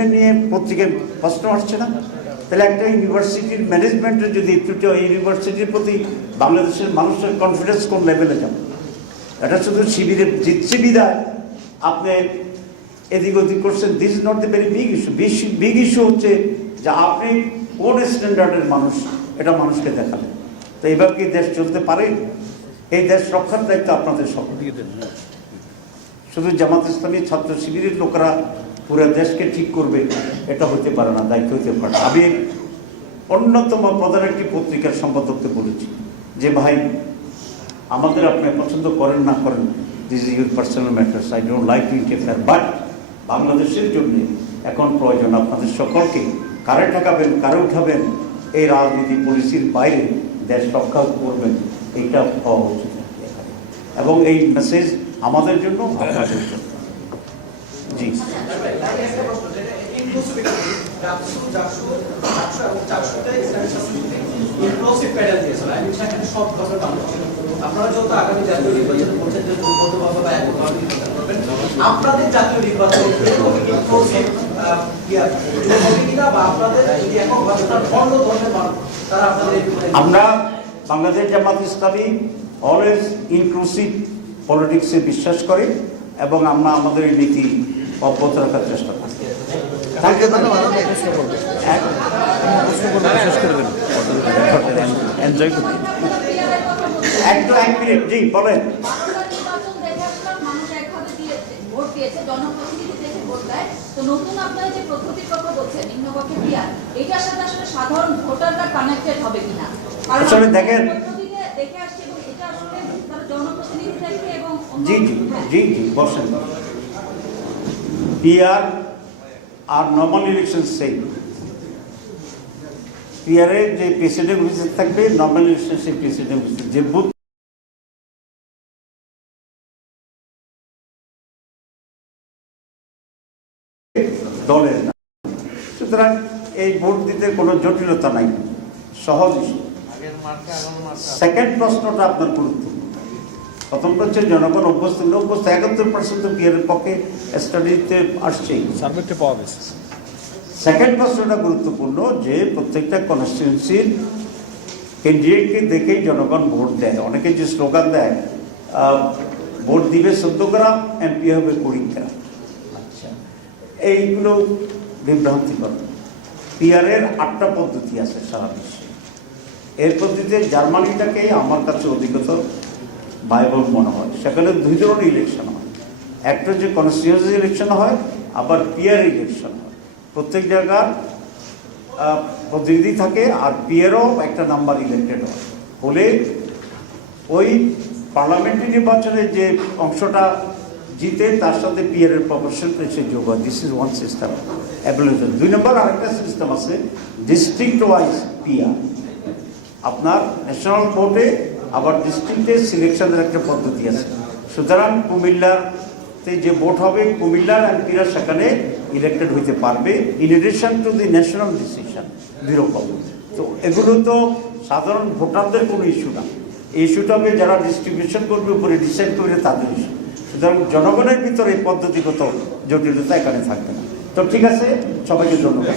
Management নিয়ে পত্রিকায় প্রশ্ন আসছে না? তাহলে একটা ইউনিভার্সিটির ম্যানেজমেন্টের যদি একটু ইউনিভার্সিটির প্রতি বাংলাদেশের মানুষের কনফিডেন্স কোন লেভেলে যাবে? এটা শুধু শিবিরে জিতছে আপনি এদিক ওদিক করছেন this not the very big issue big issue হচ্ছে যে আপনি কোন স্ট্যান্ডার্ডের মানুষ, এটা মানুষকে দেখালেন। তো এইভাবে কি দেশ চলতে পারে? এই দেশ রক্ষার দায়িত্ব আপনাদের সব শুধু জামাত ইসলামী ছাত্র শিবিরের লোকেরা পুরো দেশকে ঠিক করবে, এটা হতে পারে না, দায়িত্ব হতে পারে না। আমি অন্যতম প্রধান একটি পত্রিকার সম্পাদককে বলেছি যে, ভাই, আমাদের আপনি পছন্দ করেন না করেন this is your personal matters I don't like to interfere but বাংলাদেশের জন্য এখন প্রয়োজন আপনাদের সকলকে, কারে ঠেকাবেন, কারে উঠাবেন, এই রাজনীতি পলিসির বাইরে দেশ রক্ষা করবেন এইটা হওয়া উচিত এবং এই মেসেজ আমাদের জন্য, আপনাদের জন্য জি। আপনারা যত আগামী জাতীয় নির্বাচনে বলছেন যে দুর্বলভাবে বা এককভাবে নির্বাচন করবেন আপনাদের জাতীয় নির্বাচনে ইনক্লুসিভ আমরা বাংলাদেশ জামাত ইসলামী অলওয়েজ ইনক্লুসিভ পলিটিক্সে বিশ্বাস করি এবং আমরা আমাদের নীতি অব্যাহত রাখার চেষ্টা করি থ্যাংক ইউ ধন্যবাদ এনজয় করি একটু এক মিনিট জি বলেন বাংলা নির্বাচন দেখে আসলাম মানুষ একভাবে দিয়েছে ভোট দিয়েছে জনপ্রতিনিধি দেখে ভোট দেয় তো নতুন আপনারা যে পদ্ধতির কথা বলছেন নিম্নপক্ষে পিয়ার এটার সাথে আসলে সাধারণ ভোটাররা কানেক্টেড হবে কিনা আসলে দেখেন- দেখে আসছি এবং এটা আসলে তারা এবং জি জি হ্যাঁ। জি জি বসেন। পিআর আর নর্মাল ইলেকশন সেম পিআরে যে প্রেসিডেন্ট অফিসে থাকবে নর্মাল ইলেকশন সেই প্রেসিডেন্ট অফিসে যে বুথ দলের না। সুতরাং এই ভোট দিতে কোনো জটিলতা নাই সহজ। সেকেন্ড প্রশ্নটা আপনার গুরুত্বপূর্ণ প্রথমটা হচ্ছে জনগণ অভ্যস্ত অভ্যস্ত একাত্তর পার্সেন্ট তো বিয়ের পক্ষে স্টাডিতে আসছেই। সার্ভেতে পাওয়া গেছে। সেকেন্ড প্রশ্নটা গুরুত্বপূর্ণ যে প্রত্যেকটা কনস্টিটিউন্সির ক্যান্ডিডেটকে দেখেই জনগণ ভোট দেয়। অনেকে যে স্লোগান দেয় ভোট দিবে চোদ্দ গ্রাম এমপি হবে কুড়ি গ্রাম। আচ্ছা এইগুলো বিভ্রান্তিকর। পিয়ারের আটটা পদ্ধতি আছে সারা বিশ্বে। এর পদ্ধতিতে জার্মানিটাকে আমার কাছে অধিকতর বাইবল মনে হয়। সেখানে দুই ধরনের ইলেকশন হয়। একটা হচ্ছে কনস্টিটিউন্সি ইলেকশন হয়, আবার পিয়ার ইলেকশন হয়। প্রত্যেক জায়গার প্রতিনিধি থাকে আর পিয়ারও একটা নাম্বার ইলেক্টেড হয়। হলে ওই পার্লামেন্টারি নির্বাচনে যে অংশটা জিতে, তার সাথে পিয়ারের প্রপোর্শন সে যোগ হয়। This is one system available দুই নম্বর আরেকটা সিস্টেম আছে ডিস্ট্রিক্ট ওয়াইজ পিয়ার আপনার ন্যাশনাল বোর্ডে আবার ডিস্ট্রিক্টে সিলেকশনের একটা পদ্ধতি আছে। সুতরাং কুমিল্লাতে যে ভোট হবে কুমিল্লার এমপিরা সেখানে ইলেক্টেড হইতে পারবে in addition to the national decision দুরকম তো এগুলো তো সাধারণ ভোটারদের কোনো ইস্যু না। এই ইস্যুটা হবে যারা ডিস্ট্রিবিউশন করবে, উপরে ডিসাইড করবে, তাদের ইস্যু সুতরাং জনগণের ভিতরে এই পদ্ধতিগত জটিলতা এখানে থাকবে না। তো ঠিক আছে, সবাইকে ধন্যবাদ।